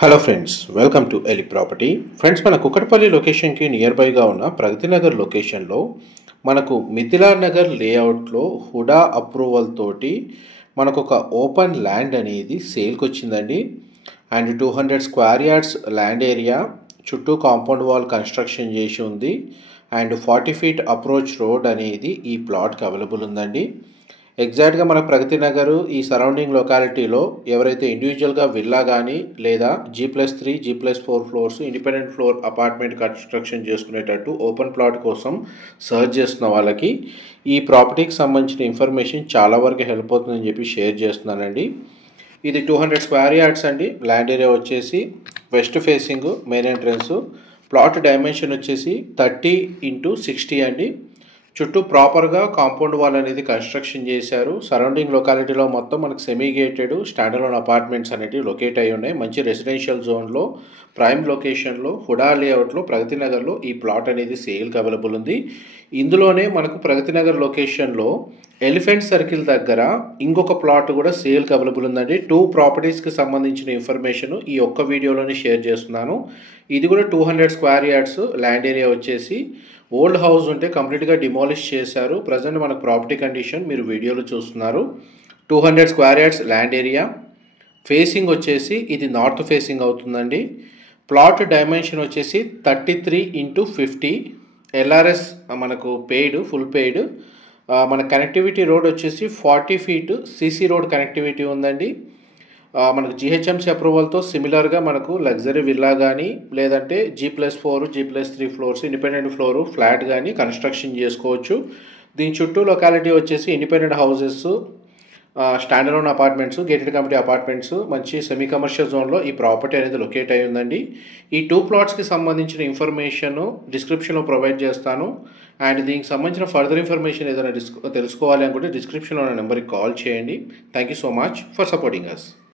Hello friends, welcome to Eli property. Friends, మన కుకట్పల్లి లొకేషన్కి near బైగా ఉన్న ప్రగతి నగర్ లొకేషన్లో మనకు మిథిలా నగర్ లేఅవుట్లో హుడా అప్రూవల్ తోటి మనకు ఒక ఓపెన్ ల్యాండ్ అనేది సేల్కి వచ్చిందండి. And 200 square yards land area, చుట్టూ కాంపౌండ్ వాల్ కన్స్ట్రక్షన్ చేసి ఉంది. అండ్ 40 ఫీట్ అప్రోచ్ రోడ్ అనేది ఈ ప్లాట్కి అవైలబుల్ ఉందండి. ఎగ్జాక్ట్గా మన ప్రగతి నగర్ ఈ సరౌండింగ్ లొకాలిటీలో ఎవరైతే ఇండివిజువల్గా విల్లా కానీ లేదా G+3 G+4 floors independent floor apartment construction చేసుకునేటట్టు ఓపెన్ ప్లాట్ కోసం సర్చ్ చేస్తున్న వాళ్ళకి ఈ ప్రాపర్టీకి సంబంధించిన ఇన్ఫర్మేషన్ చాలా వరకు హెల్ప్ అవుతుందని చెప్పి షేర్ చేస్తున్నానండి. ఇది 200 స్క్వేర్ యార్డ్స్ అండి. ల్యాండ్ ఏరియా వచ్చేసి west facing, main entrance. Plot dimension వచ్చేసి 30x60 అండి. చుట్టూ ప్రాపర్గా కాంపౌండ్ వాల్ అనేది కన్స్ట్రక్షన్ చేశారు. సరౌండింగ్ లొకాలిటీలో మొత్తం మనకు సెమీ గేటెడ్ స్టాండర్లోన్ అపార్ట్మెంట్స్ అనేవి లొకేట్ అయి ఉన్నాయి. మంచి రెసిడెన్షియల్ జోన్లో, ప్రైమ్ లొకేషన్లో, హుడా లేఅవుట్లో ప్రగతి నగర్లో ఈ ప్లాట్ అనేది సేల్కి అవైలబుల్ ఉంది. ఇందులోనే మనకు ప్రగతి నగర్ లొకేషన్లో ఎలిఫెంట్ సర్కిల్ దగ్గర ఇంకొక ప్లాట్ కూడా సేల్కి అవైలబుల్ ఉందండి. 2 ప్రాపర్టీస్కి సంబంధించిన ఇన్ఫర్మేషన్ ఈ ఒక్క వీడియోలోనే షేర్ చేస్తున్నాను. ఇది కూడా 200 స్క్వేర్ యార్డ్స్ ల్యాండ్ ఏరియా వచ్చేసి ఓల్డ్ హౌస్ ఉంటే కంప్లీట్గా డిమాలిష్ చేశారు. ప్రజెంట్ మనకు ప్రాపర్టీ కండిషన్ మీరు వీడియోలో చూస్తున్నారు. 200 square yards land area, facing వచ్చేసి ఇది నార్త్ ఫేసింగ్ అవుతుందండి. ప్లాట్ డైమెన్షన్ వచ్చేసి 33x50. LRS మనకు పెయిడ్, ఫుల్ పెయిడ్. మన కనెక్టివిటీ రోడ్ వచ్చేసి 40 ఫీట్ CC రోడ్ కనెక్టివిటీ ఉందండి. మనకు GHMC అప్రూవల్తో సిమిలర్గా మనకు లగ్జరీ విల్లా కానీ లేదంటే G+4 G+3 floors independent floor flat కానీ కన్స్ట్రక్షన్ చేసుకోవచ్చు. దీని చుట్టూ లొకాలిటీ వచ్చేసి independent houses, స్టాండర్లోన్ apartments, gated community apartments, మంచి సెమీ కమర్షియల్ జోన్లో ఈ ప్రాపర్టీ అనేది లొకేట్ అయి ఉందండి. ఈ 2 ప్లాట్స్కి సంబంధించిన ఇన్ఫర్మేషన్ డిస్క్రిప్షన్లో ప్రొవైడ్ చేస్తాను. అండ్ దీనికి సంబంధించిన ఫర్దర్ ఇన్ఫర్మేషన్ ఏదైనా తెలుసుకోవాలి అనుకుంటే డిస్క్రిప్షన్లో ఉన్న నెంబర్కి కాల్ చేయండి. Thank you so much for supporting us.